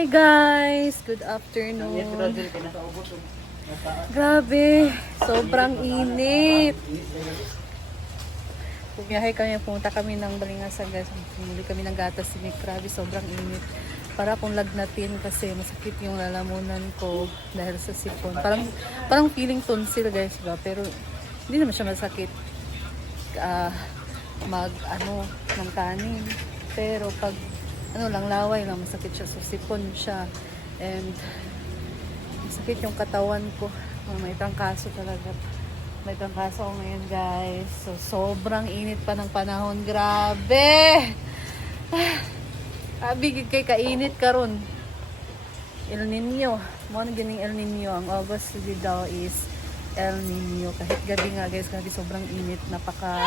Hi guys! Good afternoon. Grabe, sobrang init. Bumiyahe kami, pumunta kami ng Balingasan guys. Bumili kami ng gatas sinik. Grabe, sobrang init. Para akong lagnatin kasi masakit yung lalamunan ko dahil sa sipon. Parang feeling tonsil guys ba? Pero hindi naman siya masakit. Ng kanin. Pero pag lang laway lang, masakit siya. So sipon siya. And masakit yung katawan ko. May trangkaso talaga. May trangkaso ako ngayon guys. So sobrang init pa ng panahon. Grabe! Bigig kay kainit karon. El Nino. Mo na gining El Nino. Ang August daw is El Nino. Kahit gabi nga guys, grabe sobrang init. Napaka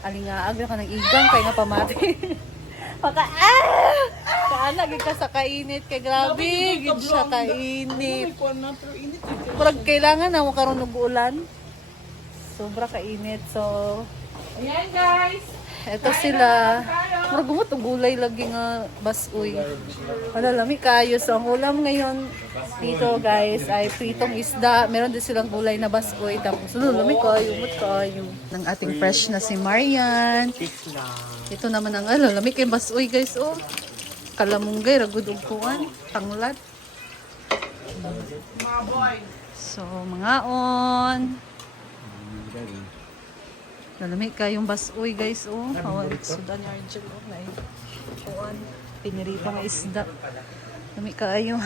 alingaag ka ng igang kay nga pamati. Kaana gid ka sa kainit kay grabe gid siya kainit. Murag kailangan na mo karon og ulan. Sobra kainit. So ayan guys. Eto sila. Murag gumot og gulay lagi nga basoy. Malalami kayo. So ang ulam ngayon dito guys ay pritong isda. Meron din silang gulay na basoy. Tapos lumi kayo, umot kayo. Ng ating fresh na si Marian. Ito naman ang lami kay basoy guys. Oh. Kalamunggay, ragud og kuan, tanglad. So mga on. Lalami kayong basoy guys, oh. Sudan ni Argel, oh. Kuan, pinirita nga isda. Lalami kayo.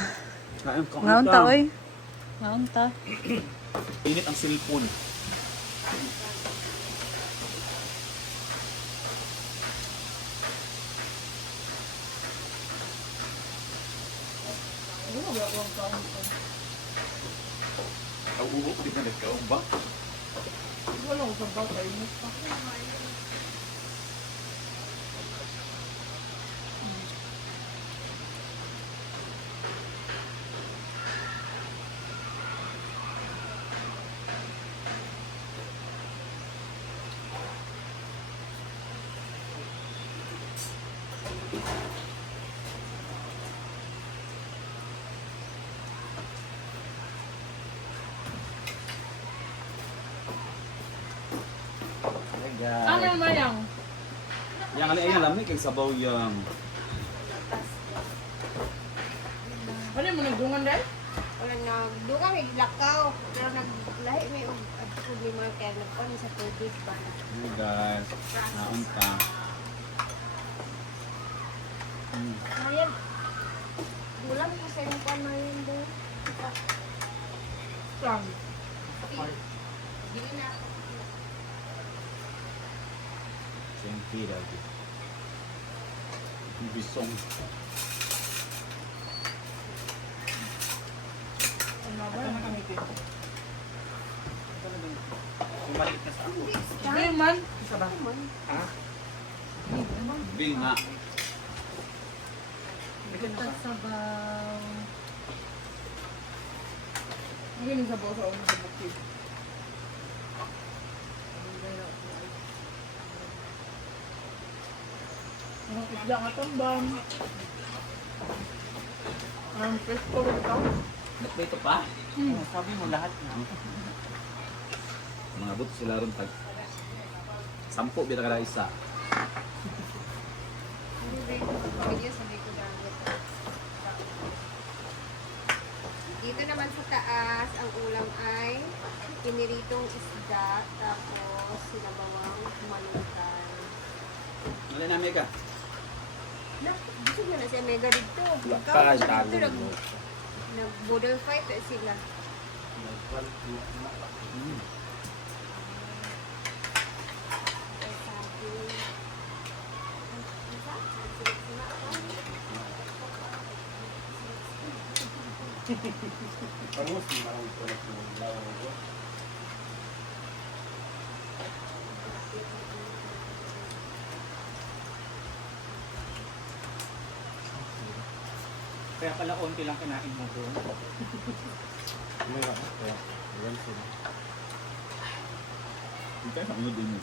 Ngaon ta, oy. Ngaon ta. Init ang cellphone. Ang uok, di ba nagkaumbak? Wala ko sa bata init pa. Ano naman yang? Yang alin ay lamig kay sabaw yang. Ano mo nagdungan dahil? Wala nagdugang may lakaw, pero naglahi may problema kaya nagpon sa tubig pa. Hey guys, naunta. Ayan. Bulam ko sa yung pan ngayon doon. Saan? Dili na. Siyempre lagi. Bisong. Ano ba? Ano kami dito? Bumalik na sa ako. Bing man. Isa ba? Ha? Bing nga. Ganda sabaw. Ang gining sabaw sa una sa bukid. Ang isda nga tambang. Ang pesto rin ito. Nagplito pa? Sabi mo lahat na. Mga but sila ron tag. 10 bita kada isa. Video sa ko dagat. Dito naman sa taas, ang ulam ay piniritong isda, tapos sinabawang malungkay. Wala na mega. Gusto nyo na siya mega dito. Para sa Dito nag-model fight sila. Kaya pala konti lang kinain mo doon. Hindi sa ano din mo.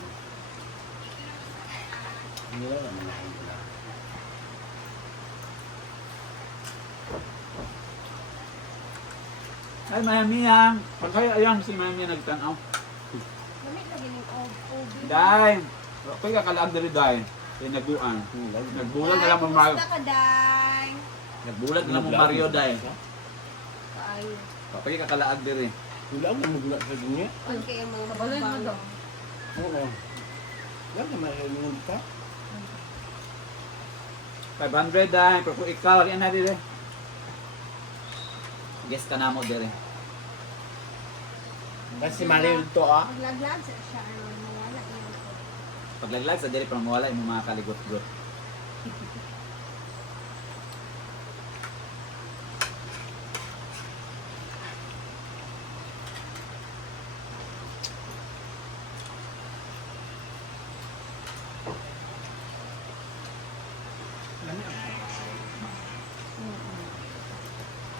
Hindi lang naman ako. Ay, Miami yan. Pagkaya ayan si Miami nagtanaw. Lamig lagi ng obi. Day. Kaya kakalaag dali, Day. Kaya nagbuan. Nagbulag na lang mo Mario. Kumusta ka, Day? Nagbulag na lang mo Mario, Day. Ay, Kaya kakalaag dali. Wala mo magula sa dunya. ang kaya mga Kabalay mo daw. Oo. Wala ka mahihingon ka. 500, Day. Pero kung ikaw, rin na dili. Guess ka na mo dili. Kasi Mario to ah. Maglaglag siya, ano, mawala yun. Paglaglag sa dili, parang mawala yung mga kaligot-got.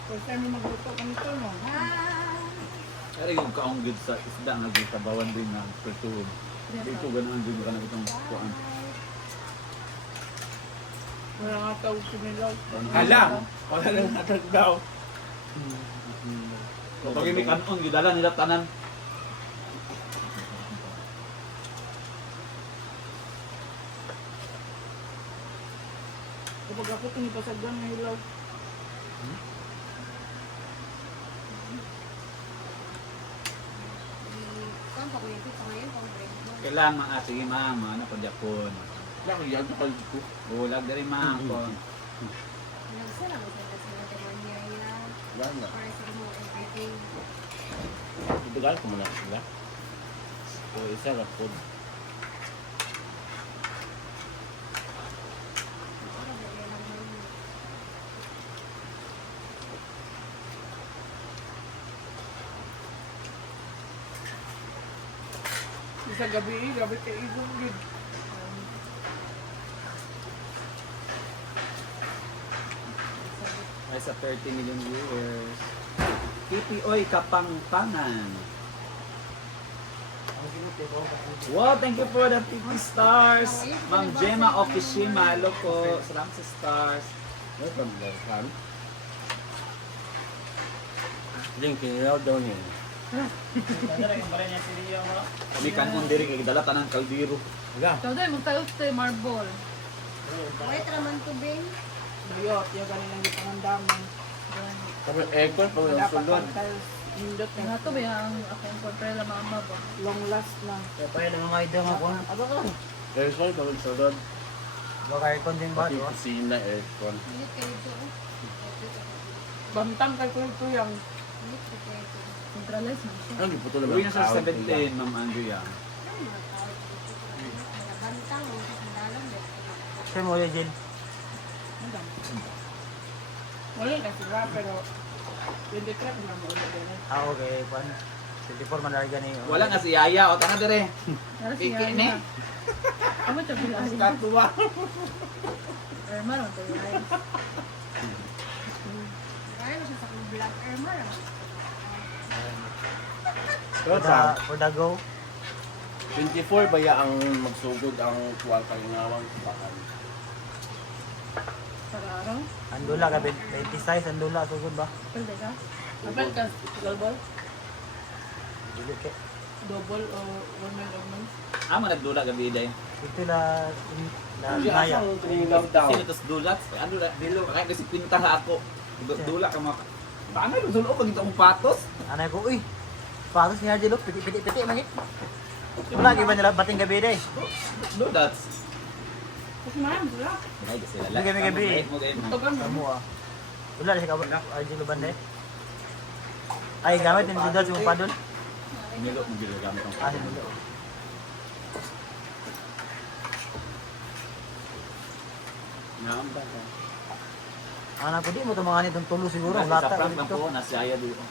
First time mo magluto ka nito, no? Pero yung kaong good sa isda nga good tabawan din nga pertuod. Dito ganahan din ka na itong kuan. Wala nga tawag sumilaw. Hala. Wala lang natag daw. Pag may kanon gidala nila tanan. Kapag ako tinipasagdan ng ilaw. Saan pa kuya pizza ngayon? Pang break mo. Kailangan mga sige mang mga ano pa Japon. Wala ko yan sa palit ko. Bulag diri mang kon. Nagsala mo sila sa mga demonyaya. Wala na. Para sa mo everything. Itugal ko muna sila. So isa na po. Para ba yan ang mga Isa gabi kay Igong gid. Ay sa 30 million viewers. TPOy Kapangpangan. Wow, thank you for the 50 stars. Ma'am Gemma Okishima, hello po. Salamat sa stars. Welcome there, kan. Link kinilaw daw niya. Kami kanon diri kay dala tanan kaldero. Wala. Ikaw dahil magtayo sa marble. Wait, raman to, Ben. Diyot, yung galing ang gipangandaman. Kami aircon pa walang Dapat sulod. ang tiles. Nindot Nga na. to ba yung akong kontrela mama ba? Long last na. Aircon pa walang sulod. Baka aircon din ba? Pati Diba? kusina aircon. Minit kayo to. Bantang kay Kuya Tuyang. Minit kayo to. Centralize mo siya. Ang giputo lang. Uwi na sa 17, Ma'am Andrea. Bantang, ang sandalan. Sir mo ulit, Jill. Wala na sila, pero 23 na mo ulit din. Ah, okay. 24 man larga ni. Wala nga si Yaya o tanan dire. Nara si Iki ni. Yana. Amo siya bilahin. Katuwa. Erma lang to yun. Kaya na siya sa vlog Erma. For the go. 24 ba ya ang magsugod ang tuwal kalingawang bakan? Sa araw. Andula ka 26 andula sugod ba? Pwede ka? Apel ka, double? Dili ke. Double o one man of man? Amo nagdula gabi day. Ito la Kaya ngaya. ang kalinglaw daw. Sino tos dulat? Ano la dilo kay kasi pinta ako. Dula ka mga. Paano yung sulo pag ito mong patos? Anay ko, uy. Patos niya Jill, piti mangit. Wala giba nila bating gabi day. Dulats. Kasi mahal sila. Ay kasi lala. Gabi, gabi. Mo game. Tugan mo. Kamu ah. Wala si kabar. Ay Jill bande. Ay gamit ni Jill sa padol. Nilo mo ginagamit ang Ah, hindi. Ngam ba? Anak ko di mo tumangan itong tulo siguro. Sa Lata prank lang dito. po nasa Yaya dito.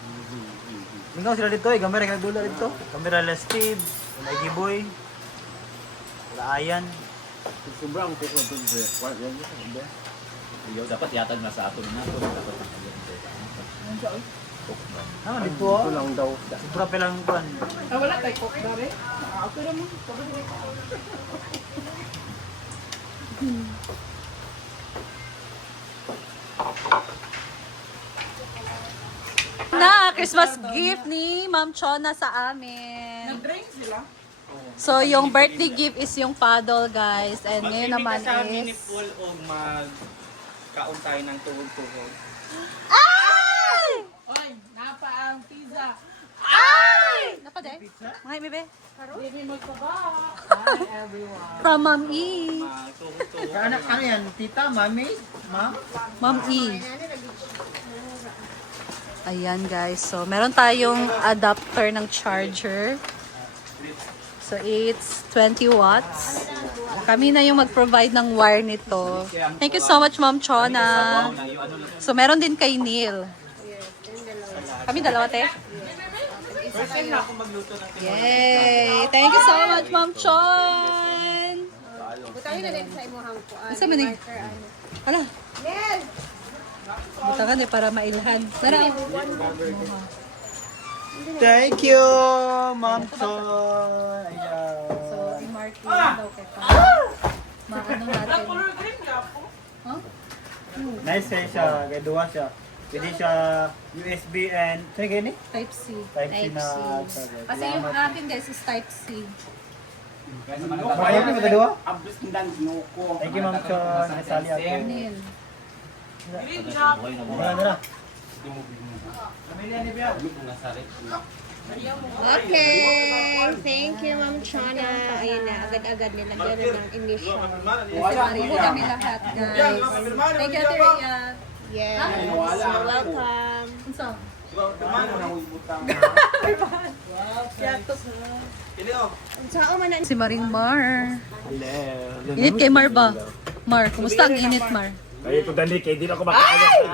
Mingaw sila dito, kamera nga nagdula dito. Kamera la Steve, wala Giboy. Wala Ayan. Sobrang ko kung ito. Wala yan dito. Iyo dapat yatag na sa ato na to dapat ang Ano siya, oy? Naman dito Ito ah. lang daw. Sobra pelang kuan. Ah, wala kay Coke na rin. Okay naman. Na na, Christmas gift ni Ma'am Chona sa amin. Nag-drink sila. So, yung birthday gift is yung paddle, guys. And ngayon naman sa is... mini-pool o mag-kaon tayo ng tuhod-tuhod. Ay! Oy, napa ang pizza. Ay! Napade? Mga bebe? Hindi mo magpaba. Hi, everyone. From Ma'am E. Tuhod-tuhod. Ano yan? Tita, mami, ma'am? Ma'am E. Ayan, guys. So, meron tayong adapter ng charger. So, it's 20 watts. Kami na yung mag-provide ng wire nito. Thank you so much, Ma'am Chona. So, meron din kay Neil. Kami dalawa, te? First time na ako magluto ng Yay! Thank you so much, Ma'am Chon! Butahin na din sa imuhang ko. Isa man eh. Hala, Yes! butakan eh para mailhan. Tara. Thank you, Ma'am Son. Ayan. So, i-mark daw kay pa. Maano natin. Color green nga po. Nice kayo siya. Kaya duwa siya. Pwede siya USB and... Saan kayo ni? Type-C. Type-C na. Kasi yung akin, guys, is Type-C. Kaya mo ito duwa? Abis ndan nuko. Thank you, Ma'am Son. Nasali ako. Neil. Green nga po. Wala. Okay. Thank you, Ma'am Chona. Ayun na, agad-agad nilagyan na ng initial. Kasi mariho kami lahat, guys. Thank you, Ate Rhea. Yes. You're welcome. So, Saan man na si Maring Mar. Hello. Init kay Mar ba? Mar, kumusta ang init, Mar? Kaya ito dali kay di na ako makakaya.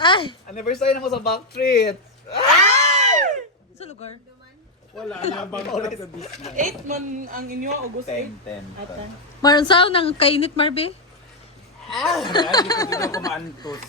Ay! Anniversary na ko sa Backstreet. Sa lugar? Wala na bang oras sa Disney. 8 man ang inyo, August 8. 10. Mar, saan nang kainit, Marbe? Hindi ko maantos.